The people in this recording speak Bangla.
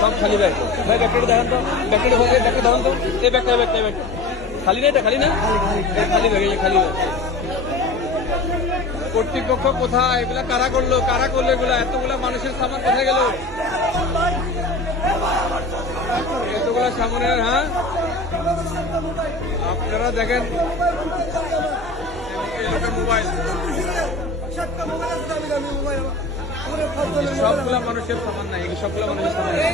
সব খালি ব্যাগ। ভাই ব্যাগটা দেখান তো, ব্যাগটা দেখান তো। এই ব্যাগটা খালি না, এটা খালি না, খালি ব্যাগ, খালি ব্যাগ। কর্তৃপক্ষ কোথায়? এগুলা কারা করলো এগুলা? এতগুলা মানুষের সামান কোথায় গেল? এতগুলা সামনের, হ্যাঁ আপনারা দেখেন মোবাইল, সবগুলা মানুষের সামান নাই, সবগুলা মানুষের সামান নাই।